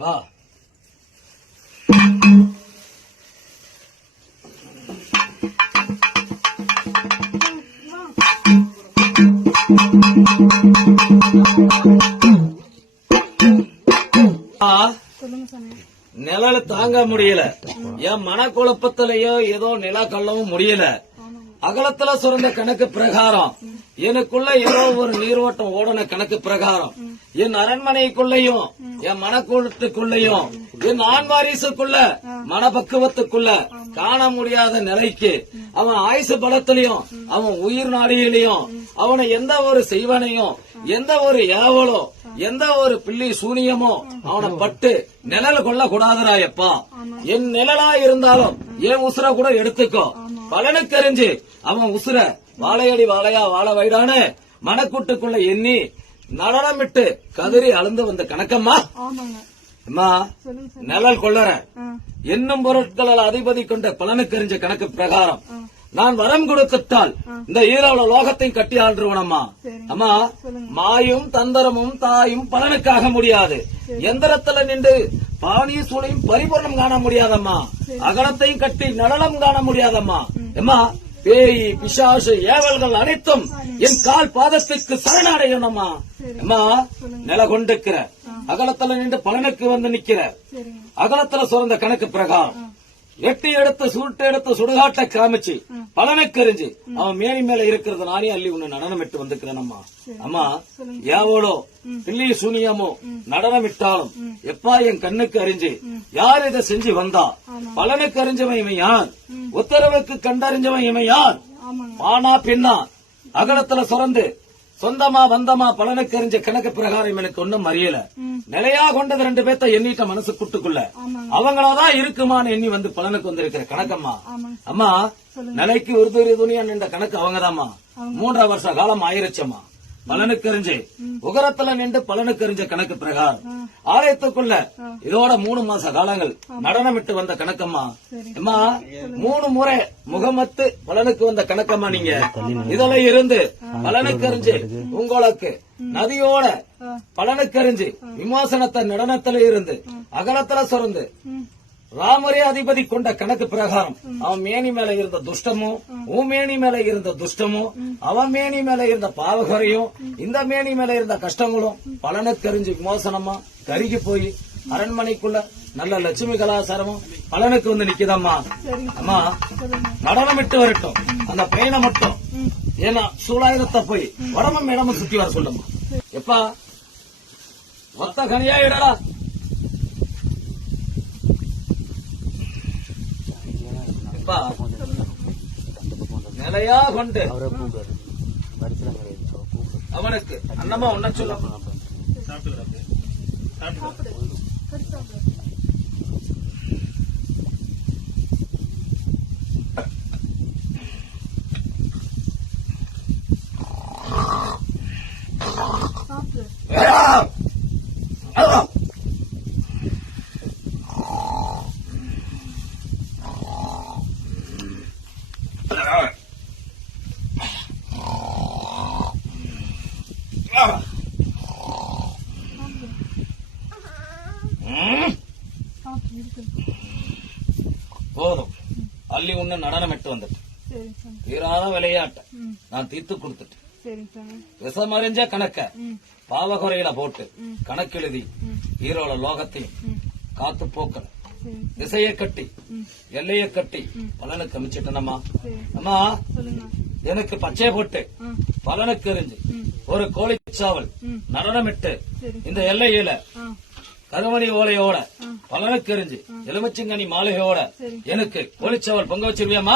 வா. நிழல தாங்க முடியல, என் மனக்குழப்பத்திலயோ ஏதோ நில கள்ளவும் முடியல. அகலத்துல சுரந்த கணக்கு பிரகாரம் எனக்குள்ள ஏதோ ஒரு நீரோட்டம் ஓடன கணக்கு பிரகாரம் என் அரண்மனைக்குள்ளயும் என் மனக்கூட்டத்துக்குள்ளயும் என் ஆண்வாரிசுக்குள்ள மனப்பக்குவத்துக்குள்ள காண முடியாத நிலைக்கு அவன் ஆயுசு பலத்திலையும் அவன் உயிர் நாடியிலையும் அவனை எந்த ஒரு செய்வனையும் எந்த ஒரு ஏவலோ எந்த ஒரு பிள்ளை சூனியமோ அவனை பட்டு நிழல் கொள்ள கூடாதுராயப்பா. என் நிழலா இருந்தாலும் என் உசுர கூட எடுத்துக்கோ. பலனுக்கறிஞ்சு அவன் உசுர வாழையடி வாழையா வாழ வைடான்னு மனக்கூட்டுக்குள்ள எண்ணி நடனமிட்டு கதறி அளந்து வந்த கணக்கம்மா. அம்மா, நிழல் கொள்ளற என்னும் பொருட்களால் அதிபதி கொண்ட பலனுக்கறிஞ்ச கணக்கு பிரகாரம் நான் வரம் கொடுத்துட்டால் இந்த ஈரோட லோகத்தை கட்டி ஆண்டுருவனம்மா. அம்மா, மாயும் தந்தரமும் தாயும் பலனுக்காக முடியாது. எந்திரத்துல நின்று பாணி சூளையும் பரிபூர்ணம் காண முடியாதம்மா. அகலத்தையும் கட்டி நடனம் காண முடியாதம்மா. அம்மா, பேய் பிசாசு ஏவல்கள் அனைத்தும் என் கால் பாதத்துக்கு சரணடையணும்மா. அம்மா, நில கொண்டிருக்கிற அகலத்துல நின்று பலனுக்கு வந்து நிக்கிற அகலத்துல சுரந்த கணக்கு பிரகாரம் எட்டி எடுத்து சுருட்டு எடுத்து சுடுகாட்டை காமிச்சு பலனுக்கறிஞ்சு அவன் மேனி மேல இருக்கிறது நானே அள்ளி உன்னை நடனமிட்டு வந்துக்கிறேனம்மா. அம்மா, எவ்வளோ பிள்ளை சூனியமோ நடனமிட்டாலும் எப்பா என் கண்ணுக்கு அறிஞ்சு யார் இதை செஞ்சு வந்தா பலனுக்கு அறிஞ்சவன் இவன் யார், உத்தரவுக்கு கண்டறிஞ்சவன் இவன் யார், ஆனா பின்னா அகலத்துல சுரந்து சொந்தமா வந்தமா பலனுக்கு அறிஞ்ச கணக்கு பிரகாரம் எனக்கு ஒன்னும் அறியல. நிலையா கொண்டது 2 பேர்த்த எண்ணிட்ட மனசு குட்டுக்குள்ள அவங்களாதான் இருக்குமான்னு எண்ணி வந்து பலனுக்கு வந்திருக்கிற கணக்கம்மா. அம்மா, நிலைக்கு ஒரு துணியா நின்ற கணக்கு அவங்கதாம்மா. 3 வருஷ காலம் ஆயிருச்சம்மா. பலனுக்கறிஞ்சு உகரத்துல நின்று பலனுக்கறிஞ்ச கணக்கு பிரகாரம் ஆலயத்துக்குள்ள இதோட 3 மாச காலங்கள் நடனமிட்டு வந்த கணக்கம்மா. அம்மா, 3 முறை முகமத்து பலனுக்கு வந்த கணக்கம்மா. நீங்க இதுல இருந்து பலனுக்கறிஞ்சு உங்களுக்கு நதியோட பலனுக்கறிஞ்சு விமோசனத்தை நடனத்துல இருந்து அகலத்துல சுரந்து ராமரே அதிபதி கொண்ட கணக்கு பிரகாரம் அவன் மேனி மேல இருந்த துஷ்டமும் உன் மேனி மேல இருந்த துஷ்டமும் அவன் மேனி மேல இருந்த பாவகரையும் இந்த மேனி மேல இருந்த கஷ்டங்களும் பலனுக்கறிஞ்சு விமோசனமா கருகி போய் அரண்மனைக்குள்ள நல்ல லட்சுமி கலாச்சாரமும் பலனுக்கு வந்து நிக்குதம்மா. அம்மா, நடனமிட்டு வரட்டும் அந்த பையனை மட்டும் ஏன்னா சூழாயுதத்தை போய் வடமும் இடமும் சுத்தி வர சொல்லுமா. எப்பா மொத்த கனியா இடடா. நிலையா கொண்டு அவனுக்கு அன்னமா ஒன்ன சொல்ல போதும். அள்ளி உன்ன நடனமிட்டு வந்துட்டு தீராத விளையாட்ட நான் தீர்த்து கொடுத்துட்டு விஷமறிஞ்ச கணக்க பாவகுறையில போட்டு கணக்கெழுதி ஈரோட லோகத்தையும் காத்து போக்கல திசையை கட்டி எல்லையை கட்டி பலனுக்கு அமைச்சிட்டனம்மா. அம்மா, எனக்கு பச்சை போட்டு பலனுக்கு எறிஞ்சு ஒரு கோழிச்சாவல் நடனமிட்டு இந்த எல்லையில கருமணி ஓலையோட பலனுக்கு எறிஞ்சு எலுமிச்சங்கனி மாளிகையோட எனக்கு கோழிச்சாவல் பொங்க வச்சிருவியம்மா.